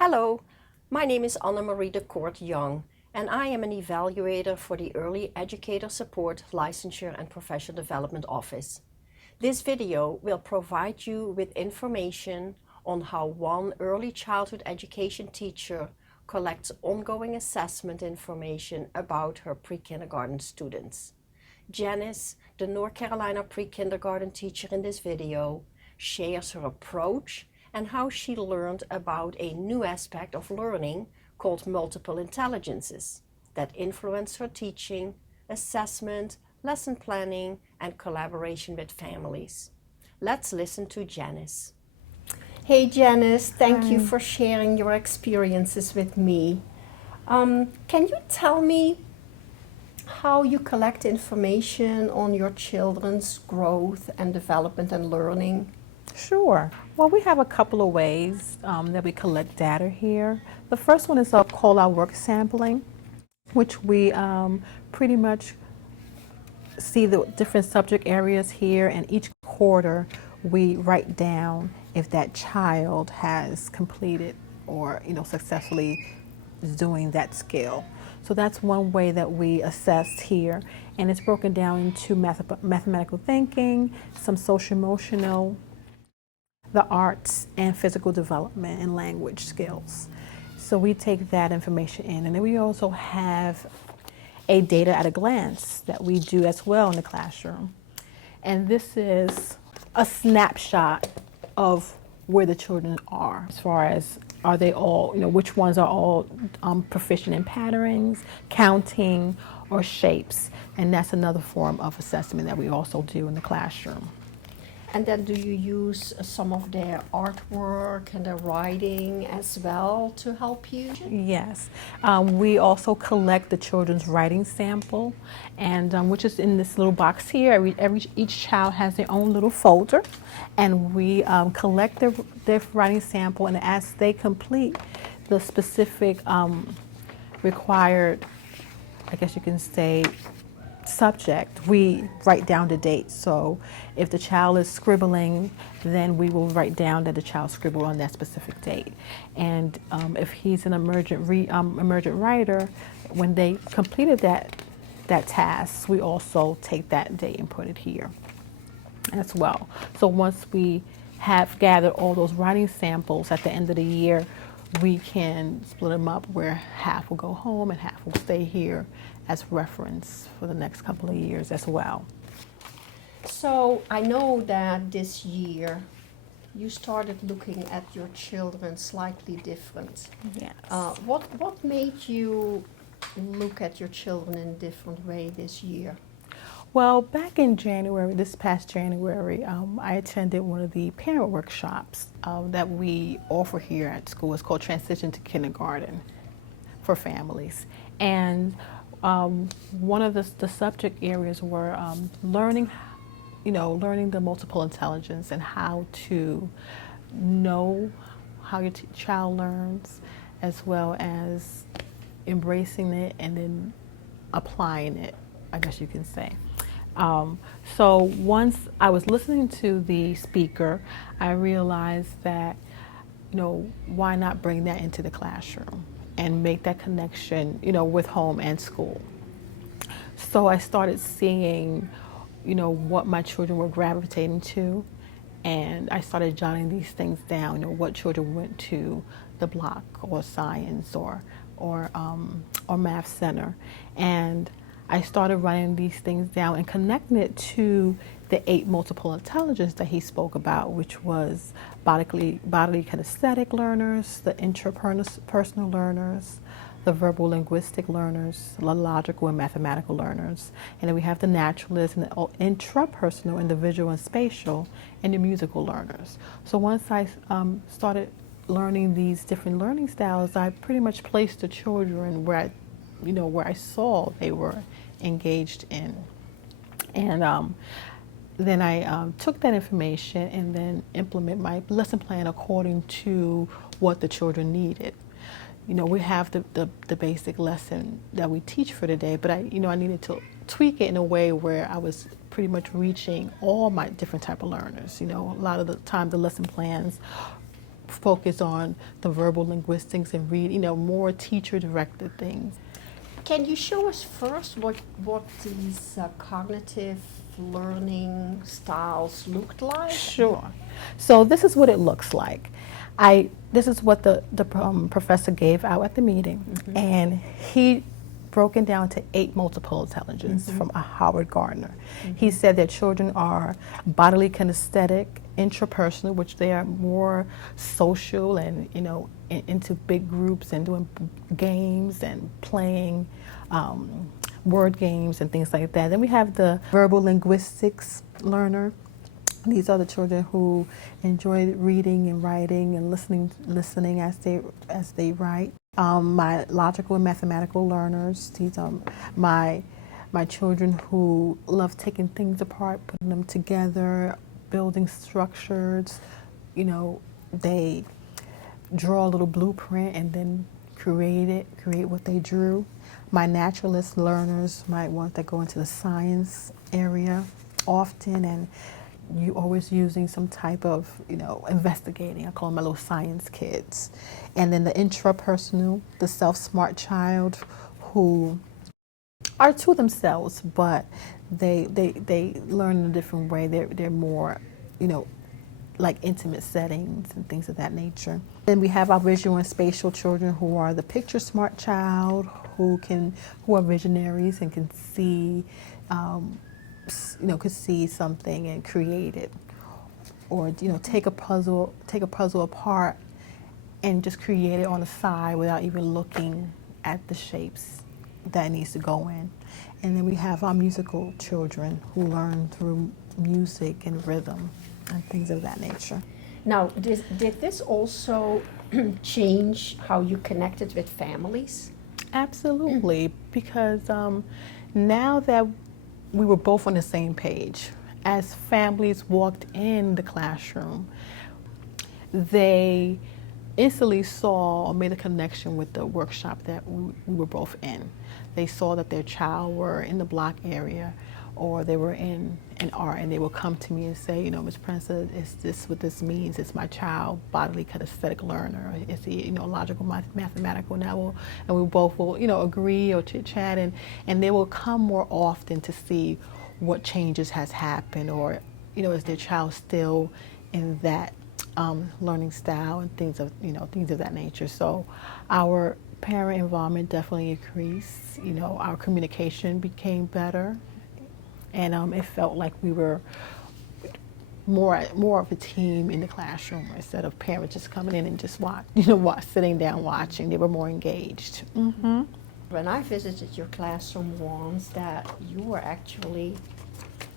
Hello, my name is Anne-Marie de Court-Young, and I am an evaluator for the Early Educator Support Licensure and Professional Development Office. This video will provide you with information on how one early childhood education teacher collects ongoing assessment information about her pre-kindergarten students. Janice, the North Carolina pre-kindergarten teacher in this video, shares her approach and how she learned about a new aspect of learning called multiple intelligences that influence her teaching, assessment, lesson planning, and collaboration with families. Let's listen to Janice. Hey Janice, thank you for sharing your experiences with me. Can you tell me how you collect information on your children's growth and development and learning? Sure. Well, we have a couple of ways that we collect data here. The first one is called our work sampling, which we pretty much see the different subject areas here, and each quarter we write down if that child has completed or successfully is doing that skill. So that's one way that we assess here, and it's broken down into mathematical thinking, some social emotional, the arts, and physical development and language skills. So we take that information in, and then we also have a data at a glance that we do as well in the classroom. And this is a snapshot of where the children are as far as are they all, which ones are all proficient in patterns, counting, or shapes. And that's another form of assessment that we also do in the classroom. And then do you use some of their artwork and their writing as well to help you? Yes. We also collect the children's writing sample, and which is in this little box here. Each child has their own little folder, and we collect their writing sample, and as they complete the specific required, I guess you can say, subject, we write down the date. So if the child is scribbling, then we will write down that the child scribbled on that specific date. And if he's an emergent writer, when they completed that task, we also take that date and put it here as well. So once we have gathered all those writing samples at the end of the year, we can split them up where half will go home and half will stay here as reference for the next couple of years as well. So I know that this year you started looking at your children slightly different. Yes. What made you look at your children in a different way this year? Well, back in January, this past January, I attended one of the parent workshops that we offer here at school. It's called Transition to Kindergarten for families. And one of the subject areas were learning the multiple intelligence and how to know how your child learns, as well as embracing it and then applying it, I guess you can say. So once I was listening to the speaker, I realized that, why not bring that into the classroom and make that connection, with home and school. So I started seeing, what my children were gravitating to, and I started jotting these things down, what children went to the block or science or math center. And I started writing these things down and connecting it to the 8 multiple intelligence that he spoke about, which was bodily kinesthetic learners, the interpersonal learners, the verbal linguistic learners, the logical and mathematical learners. And then we have the naturalist and the intrapersonal and the visual and spatial and the musical learners. So once I started learning these different learning styles, I pretty much placed the children where I saw they were engaged in. And then I took that information and then implement my lesson plan according to what the children needed. We have the basic lesson that we teach for the day, but I needed to tweak it in a way where I was pretty much reaching all my different type of learners. A lot of the time the lesson plans focus on the verbal linguistics and read, more teacher-directed things. Can you show us first what these cognitive learning styles looked like? Sure. So this is what it looks like. This is what the professor gave out at the meeting, and he broken down to 8 multiple intelligence from a Howard Gardner. He said that children are bodily kinesthetic, intrapersonal, which they are more social and into big groups and doing games and playing word games and things like that. Then we have the verbal linguistics learner. These are the children who enjoy reading and writing and listening as they write. My logical and mathematical learners. These are my children who love taking things apart, putting them together, building structures. They draw a little blueprint and then create what they drew. My naturalist learners, my ones that go into the science area often, and you always using some type of, investigating. I call them my little science kids. And then the intrapersonal, the self-smart child who are to themselves, but they learn in a different way. They're more, like intimate settings and things of that nature. Then we have our visual and spatial children who are the picture smart child, who are visionaries and can see, could see something and create it, or take a puzzle apart and just create it on the side without even looking at the shapes that it needs to go in. And then we have our musical children who learn through music and rhythm and things of that nature. Now, did this also change how you connected with families? Absolutely, because now that we were both on the same page, as families walked in the classroom, they instantly saw or made a connection with the workshop that we were both in. They saw that their child were in the block area, or they were in art, and they will come to me and say, Ms. Prince, is this what this means? Is my child bodily kinesthetic learner? Is he, logical, mathematical? And we both will, agree or chit chat, and they will come more often to see what changes has happened, or, is their child still in that learning style and things of that nature. So our parent involvement definitely increased. Our communication became better. And it felt like we were more of a team in the classroom instead of parents just coming in and just sitting down watching. They were more engaged. Mm-hmm. When I visited your classroom once, that you were actually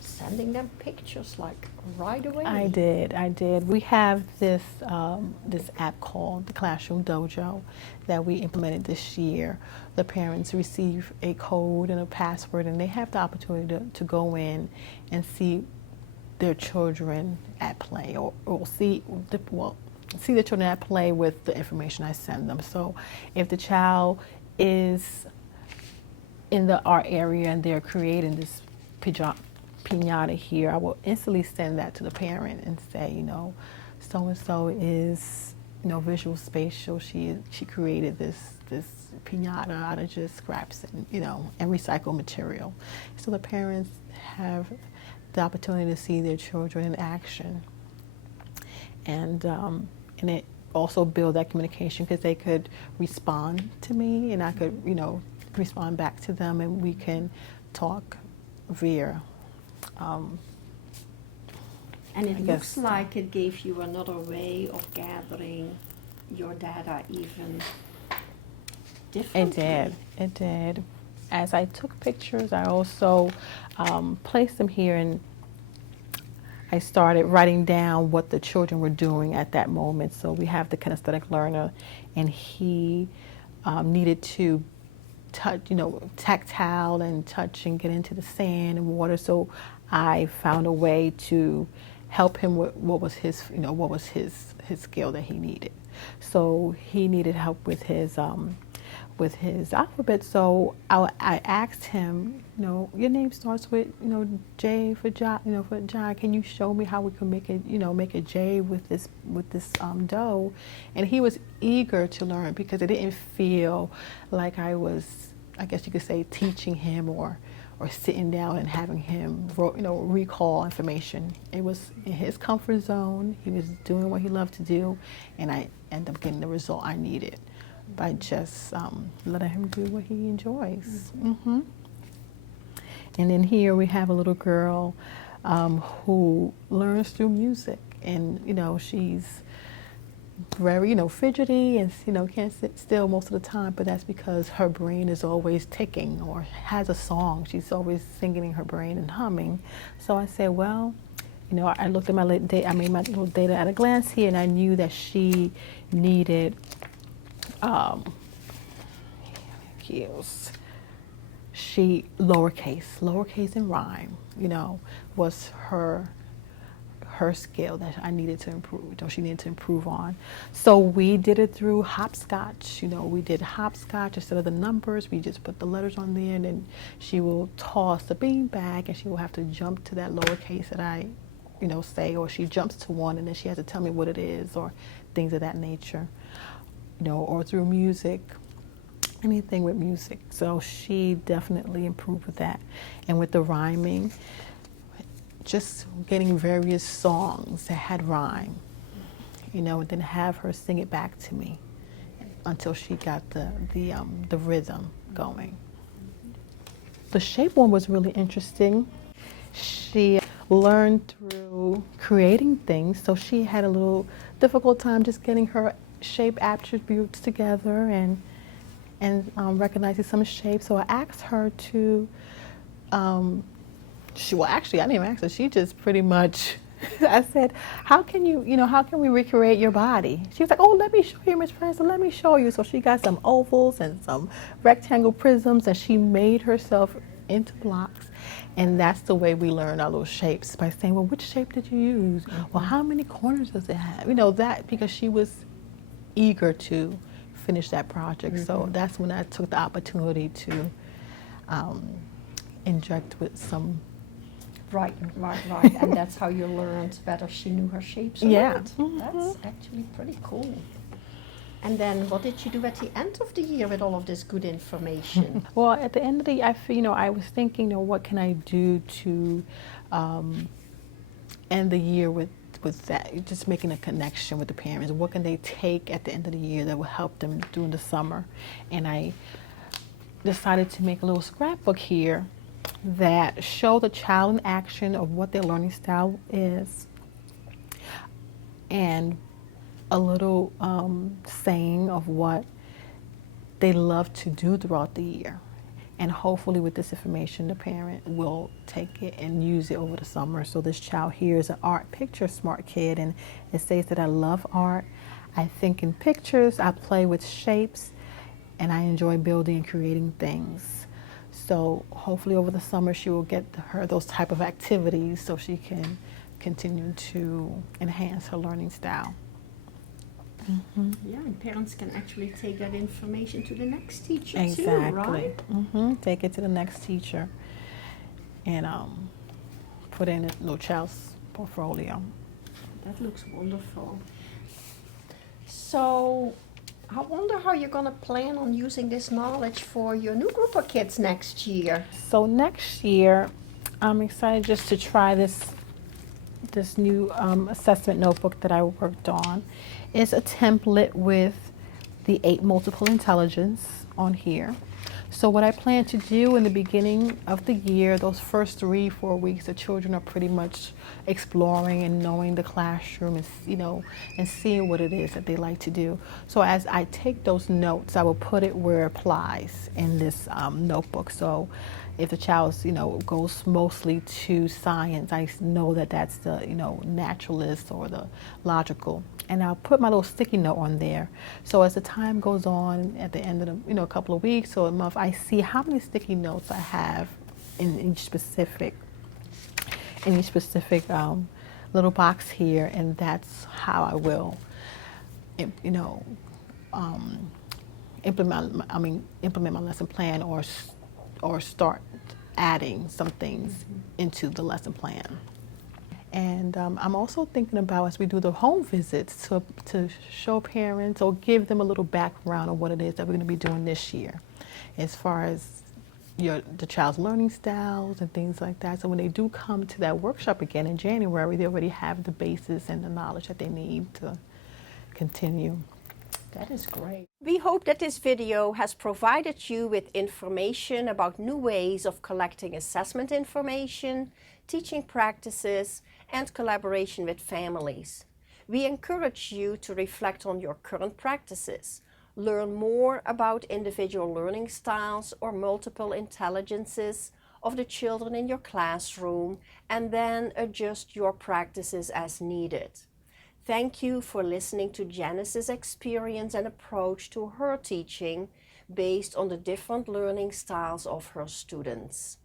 sending them pictures like right away. I did. We have this app called the Classroom Dojo that we implemented this year. The parents receive a code and a password, and they have the opportunity to go in and see their children at play, or see the children at play with the information I send them. So if the child is in the art area and they're creating this piñata here, I will instantly send that to the parent and say, so-and-so is, visual spatial. She created this piñata out of just scraps and recycled material. So the parents have the opportunity to see their children in action, and it also build that communication, because they could respond to me and I could respond back to them, and we can talk via. And it looks like it gave you another way of gathering your data even differently. It did. As I took pictures, I also placed them here, and I started writing down what the children were doing at that moment. So we have the kinesthetic learner, and he needed to touch, tactile and touch and get into the sand and water. So I found a way to help him with what was his skill that he needed. So he needed help with his with his alphabet. So I asked him, your name starts with, J for John, for John. Can you show me how we can make it, make a J with this dough? And he was eager to learn because it didn't feel like I was, I guess you could say, teaching him or sitting down and having him, recall information. It was in his comfort zone. He was doing what he loved to do, and I ended up getting the result I needed by just letting him do what he enjoys. Mm-hmm. And then here we have a little girl who learns through music, and she's very fidgety and can't sit still most of the time, but that's because her brain is always ticking or has a song. She's always singing in her brain and humming. So I said, well, I looked at my little data at a glance here, and I knew that she needed lowercase and rhyme, was her skill that I needed to improve, she needed to improve on. So we did it through hopscotch. We did hopscotch instead of the numbers. We just put the letters on there, and then she will toss the beanbag, and she will have to jump to that lowercase that I, say, or she jumps to one, and then she has to tell me what it is, or things of that nature. Or through music, anything with music. So she definitely improved with that. And with the rhyming, just getting various songs that had rhyme, and then have her sing it back to me until she got the rhythm going. The shape one was really interesting. She learned through creating things, so she had a little difficult time just getting her shape attributes together and recognizing some shapes. So I asked her to I didn't even ask her. She just pretty much, I said, how can we recreate your body? She was like, oh, let me show you, Miss Francis, let me show you. So she got some ovals and some rectangle prisms, and she made herself into blocks. And that's the way we learn our little shapes, by saying, well, which shape did you use? Mm-hmm. Well, how many corners does it have? That, because she was eager to finish that project. Mm-hmm. So that's when I took the opportunity to inject with some. Right. And that's how you learned whether she knew her shapes or not. Mm-hmm. That's actually pretty cool. And then what did you do at the end of the year with all of this good information? Well, at the end of the year, I was thinking, what can I do to end the year with that, just making a connection with the parents. What can they take at the end of the year that will help them during the summer? And I decided to make a little scrapbook here that show the child in action of what their learning style is, and a little saying of what they love to do throughout the year. And hopefully with this information, the parent will take it and use it over the summer. So this child here is an art picture smart kid, and it says that I love art, I think in pictures, I play with shapes, and I enjoy building and creating things. So hopefully over the summer she will get those type of activities so she can continue to enhance her learning style. Mm-hmm. Yeah, and parents can actually take that information to the next teacher exactly. too, right? Mm-hmm. Take it to the next teacher and put in a little child's portfolio. That looks wonderful. So I wonder how you're going to plan on using this knowledge for your new group of kids next year. So next year, I'm excited just to try this new assessment notebook that I worked on. It's a template with the 8 multiple intelligence on here. So what I plan to do in the beginning of the year, those first 3-4 weeks, the children are pretty much exploring and knowing the classroom and, and seeing what it is that they like to do. So as I take those notes, I will put it where it applies in this notebook. So if the child, goes mostly to science, I know that that's the, naturalist or the logical. And I'll put my little sticky note on there. So as the time goes on, at the end of the, a couple of weeks or a month, I see how many sticky notes I have in each specific little box here, and that's how I will, implement my lesson plan or start adding some things into the lesson plan. And I'm also thinking about, as we do the home visits, to show parents or give them a little background on what it is that we're going to be doing this year, as far as the child's learning styles and things like that. So when they do come to that workshop again in January, they already have the basis and the knowledge that they need to continue. That is great. We hope that this video has provided you with information about new ways of collecting assessment information, teaching practices, and collaboration with families. We encourage you to reflect on your current practices, learn more about individual learning styles or multiple intelligences of the children in your classroom, and then adjust your practices as needed. Thank you for listening to Janice's experience and approach to her teaching based on the different learning styles of her students.